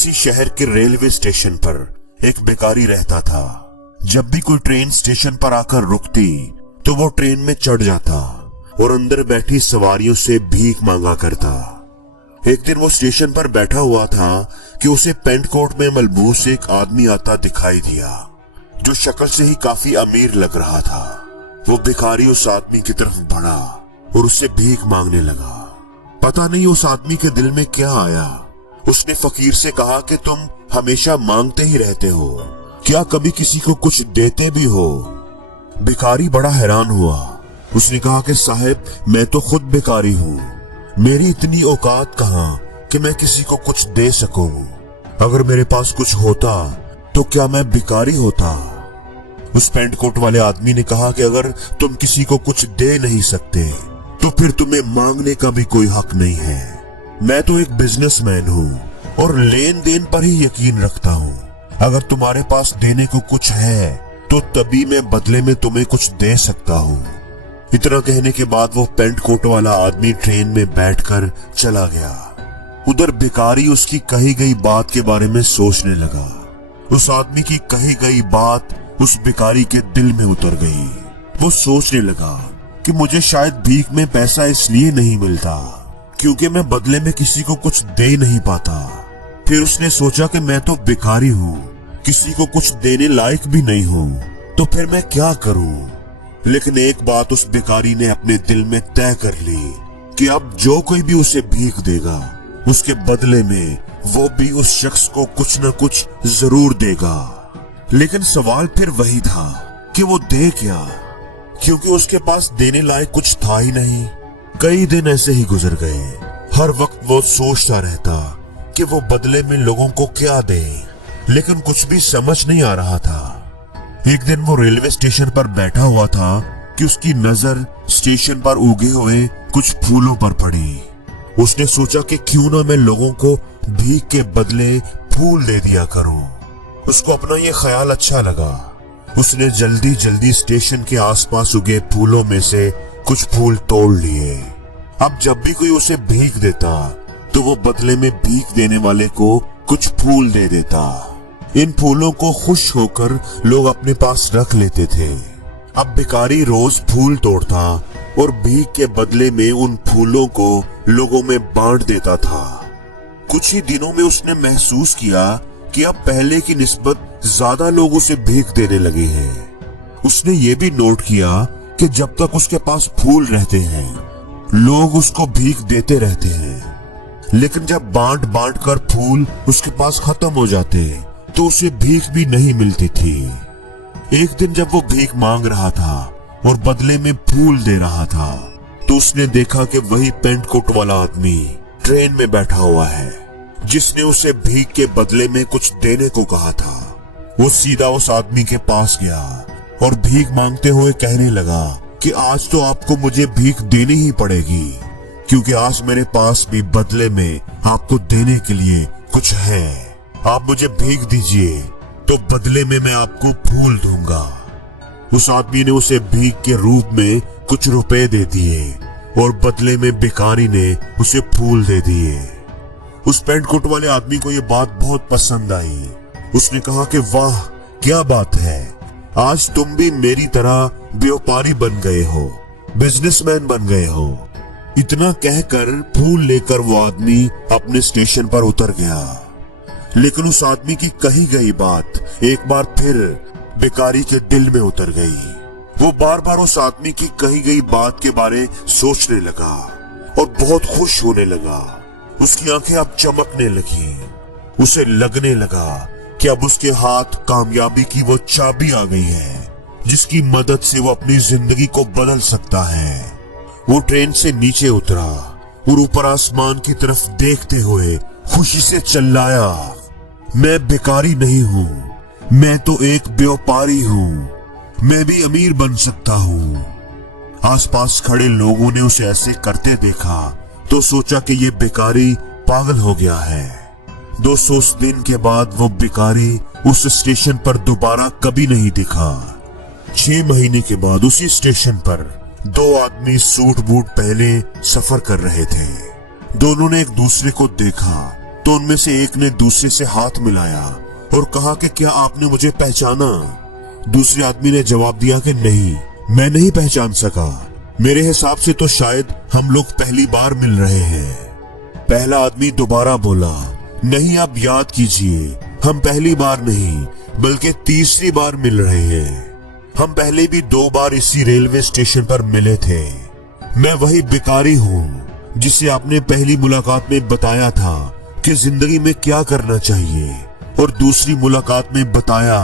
किसी शहर के रेलवे स्टेशन पर एक भिखारी रहता था। जब भी कोई ट्रेन स्टेशन पर आकर रुकती तो वो ट्रेन में चढ़ जाता और अंदर बैठी सवारियों से भीख मांगा करता। एक दिन वो स्टेशन पर बैठा हुआ था कि उसे पेंट कोट में मलबूस एक आदमी आता दिखाई दिया जो शक्ल से ही काफी अमीर लग रहा था। वो भिखारी उस आदमी की तरफ बढ़ा और उससे भीख मांगने लगा। पता नहीं उस आदमी के दिल में क्या आया। उसने फकीर से कहा कि तुम हमेशा मांगते ही रहते हो, क्या कभी किसी को कुछ देते भी हो? भिखारी बड़ा हैरान हुआ। उसने कहा कि साहब, मैं तो खुद भिखारी हूँ, मेरी इतनी औकात कहाँ कि मैं किसी को कुछ दे सकूं। अगर मेरे पास कुछ होता तो क्या मैं भिखारी होता? उस पेंट कोट वाले आदमी ने कहा कि अगर तुम किसी को कुछ दे नहीं सकते तो फिर तुम्हें मांगने का भी कोई हक नहीं है। मैं तो एक बिजनेसमैन हूँ और लेन देन पर ही यकीन रखता हूँ। अगर तुम्हारे पास देने को कुछ है तो तभी मैं बदले में तुम्हें कुछ दे सकता हूँ। इतना कहने के बाद वो पेंट कोट वाला आदमी ट्रेन में बैठकर चला गया। उधर भिखारी उसकी कही गई बात के बारे में सोचने लगा। उस आदमी की कही गई बात उस भिखारी के दिल में उतर गई। वो सोचने लगा कि मुझे शायद भीख में पैसा इसलिए नहीं मिलता क्योंकि मैं बदले में किसी को कुछ दे नहीं पाता। फिर उसने सोचा कि मैं तो भिखारी हूँ, किसी को कुछ देने लायक भी नहीं हूँ, तो फिर मैं क्या करूँ? लेकिन एक बात उस भिखारी ने अपने दिल में तय कर ली कि अब जो कोई भी उसे भीख देगा उसके बदले में वो भी उस शख्स को कुछ न कुछ जरूर देगा। लेकिन सवाल फिर वही था कि वो दे क्या, क्योंकि उसके पास देने लायक कुछ था ही नहीं। कई दिन ऐसे ही गुजर गए। हर वक्त वो सोचता रहता कि वो बदले में लोगों को क्या दे, लेकिन कुछ भी समझ नहीं आ रहा था। एक दिन वो रेलवे स्टेशन पर बैठा हुआ था कि उसकी नजर स्टेशन पर उगे हुए कुछ फूलों पर पड़ी। उसने सोचा कि क्यों ना मैं लोगों को भीख के बदले फूल दे दिया करूं। उसको अपना ये ख्याल अच्छा लगा। उसने जल्दी जल्दी स्टेशन के आसपास उगे फूलों में से कुछ फूल तोड़ लिए। अब जब भी कोई उसे भीख देता तो वो बदले में भीख देने वाले को कुछ फूल दे देता। इन फूलों को खुश होकर लोग अपने पास रख लेते थे। अब भिखारी रोज फूल तोड़ता और भीख के बदले में उन फूलों को लोगों में बांट देता था। कुछ ही दिनों में उसने महसूस किया कि अब पहले की निस्बत ज्यादा लोग उसे भीख देने लगे हैं। उसने ये भी नोट किया कि जब तक उसके पास फूल रहते हैं लोग उसको भीख देते रहते हैं, लेकिन जब बांट बांट कर फूल उसके पास खत्म हो जाते तो उसे भीख भी नहीं मिलती थी। एक दिन जब वो भीख मांग रहा था और बदले में फूल दे रहा था तो उसने देखा कि वही पेंट कोट वाला आदमी ट्रेन में बैठा हुआ है जिसने उसे भीख के बदले में कुछ देने को कहा था। वो सीधा उस आदमी के पास गया और भीख मांगते हुए कहने लगा कि आज तो आपको मुझे भीख देनी ही पड़ेगी, क्योंकि आज मेरे पास भी बदले में आपको देने के लिए कुछ है। आप मुझे भीख दीजिए तो बदले में मैं आपको फूल दूंगा। उस आदमी ने उसे भीख के रूप में कुछ रुपए दे दिए और बदले में भिखारी ने उसे फूल दे दिए। उस पेंट कोट वाले आदमी को यह बात बहुत पसंद आई। उसने कहा कि वाह, क्या बात है, आज तुम भी मेरी तरह व्यापारी बन गए हो, बिजनेसमैन बन गए हो। इतना कहकर फूल लेकर वो आदमी अपने स्टेशन पर उतर गया। लेकिन उस आदमी की कही गई बात एक बार फिर भिखारी के दिल में उतर गई। वो बार बार उस आदमी की कही गई बात के बारे सोचने लगा और बहुत खुश होने लगा। उसकी आंखें अब चमकने लगी। उसे लगने लगा कि अब उसके हाथ कामयाबी की वो चाबी आ गई है जिसकी मदद से वो अपनी जिंदगी को बदल सकता है। वो ट्रेन से नीचे उतरा और ऊपर आसमान की तरफ देखते हुए खुशी से चिल्लाया, मैं भिखारी नहीं हूँ, मैं तो एक व्यापारी हूँ, मैं भी अमीर बन सकता हूँ। आसपास खड़े लोगों ने उसे ऐसे करते देखा तो सोचा कि ये भिखारी पागल हो गया है। 200 दिन के बाद वो भिखारी उस स्टेशन पर दोबारा कभी नहीं दिखा। 6 महीने के बाद उसी स्टेशन पर 2 आदमी सूट बूट पहने सफर कर रहे थे। दोनों ने एक दूसरे को देखा तो तो उनमें से एक ने दूसरे से हाथ मिलाया और कहा कि क्या आपने मुझे पहचाना? दूसरे आदमी ने जवाब दिया कि नहीं, मैं नहीं पहचान सका। मेरे हिसाब से तो शायद हम लोग पहली बार मिल रहे हैं। पहला आदमी दोबारा बोला, नहीं, आप याद कीजिए, हम पहली बार नहीं बल्कि तीसरी बार मिल रहे हैं। हम पहले भी 2 बार इसी रेलवे स्टेशन पर मिले थे। मैं वही भिखारी हूँ जिसे आपने पहली मुलाकात में बताया था कि जिंदगी में क्या करना चाहिए, और दूसरी मुलाकात में बताया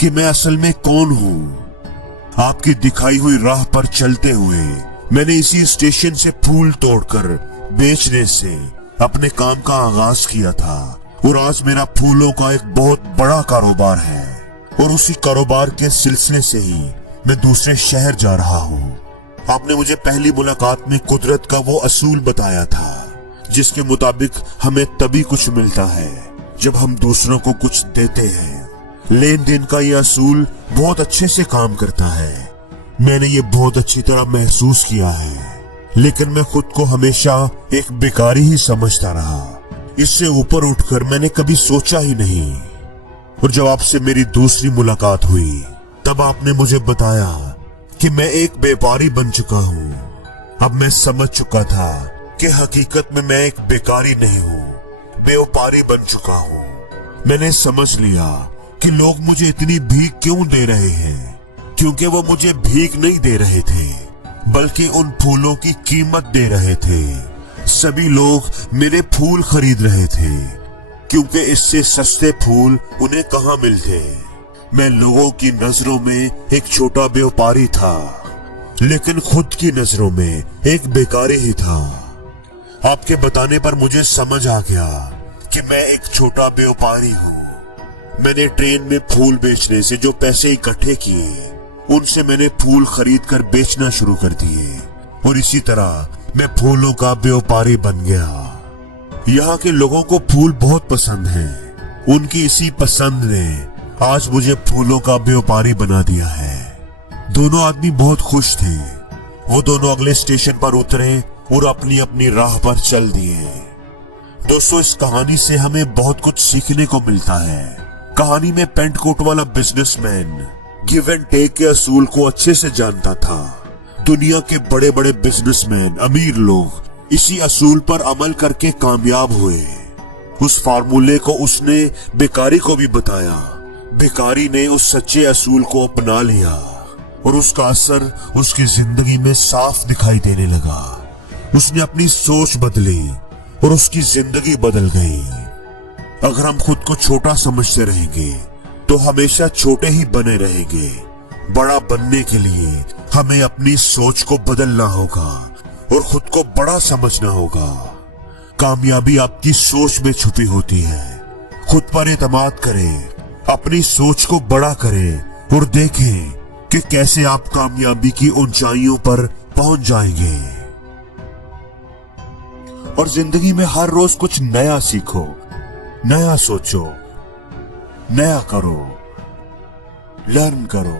कि मैं असल में कौन हूँ। आपकी दिखाई हुई राह पर चलते हुए मैंने इसी स्टेशन से फूल तोड़कर बेचने से अपने काम का आगाज किया था, और आज मेरा फूलों का एक बहुत बड़ा कारोबार है, और उसी कारोबार के सिलसिले से ही मैं दूसरे शहर जा रहा हूँ। आपने मुझे पहली मुलाकात में कुदरत का वो असूल बताया था जिसके मुताबिक हमें तभी कुछ मिलता है जब हम दूसरों को कुछ देते हैं। लेन देन का ये असूल बहुत अच्छे से काम करता है। मैंने ये बहुत अच्छी तरह महसूस किया है, लेकिन मैं खुद को हमेशा एक भिखारी ही समझता रहा। इससे ऊपर उठकर मैंने कभी सोचा ही नहीं। और जब आपसे मेरी दूसरी मुलाकात हुई तब आपने मुझे बताया कि मैं एक व्यापारी बन चुका हूँ। अब मैं समझ चुका था कि हकीकत में मैं एक भिखारी नहीं हूँ, व्यापारी बन चुका हूँ। मैंने समझ लिया कि लोग मुझे इतनी भीख क्यों दे रहे हैं, क्योंकि वो मुझे भीख नहीं दे रहे थे बल्कि उन फूलों की कीमत दे रहे थे। सभी लोग मेरे फूल खरीद रहे थे क्योंकि इससे सस्ते फूल उन्हें कहाँ मिलते। मैं लोगों की नजरों में एक छोटा व्यापारी था, लेकिन खुद की नजरों में एक भिखारी ही था। आपके बताने पर मुझे समझ आ गया कि मैं एक छोटा व्यापारी हूँ। मैंने ट्रेन में फूल बेचने से जो पैसे इकट्ठे किए उनसे मैंने फूल खरीद कर बेचना शुरू कर दिए, और इसी तरह मैं फूलों का व्यापारी बन गया। यहाँ के लोगों को फूल बहुत पसंद हैं। उनकी इसी पसंद ने आज मुझे फूलों का व्यापारी बना दिया है। दोनों आदमी बहुत खुश थे। वो दोनों अगले स्टेशन पर उतरे और अपनी अपनी राह पर चल दिए। दोस्तों, इस कहानी से हमें बहुत कुछ सीखने को मिलता है। कहानी में पेंट कोट वाला बिजनेसमैन गिव एंड टेक के असूल को अच्छे से जानता था। दुनिया के बड़े बड़े बिजनेसमैन, अमीर लोग इसी असूल पर अमल करके कामयाब हुए। उस फार्मूले को उसने भिखारी को भी बताया। भिखारी ने उस सच्चे असूल को अपना लिया और उसका असर उसकी जिंदगी में साफ दिखाई देने लगा। उसने अपनी सोच बदली और उसकी जिंदगी बदल गई। अगर हम खुद को छोटा समझते रहेंगे तो हमेशा छोटे ही बने रहेंगे। बड़ा बनने के लिए हमें अपनी सोच को बदलना होगा और खुद को बड़ा समझना होगा। कामयाबी आपकी सोच में छुपी होती है। खुद पर एतमाद करें, अपनी सोच को बड़ा करें और देखें कि कैसे आप कामयाबी की ऊंचाइयों पर पहुंच जाएंगे। और जिंदगी में हर रोज कुछ नया सीखो, नया सोचो, नया करो, लर्न करो।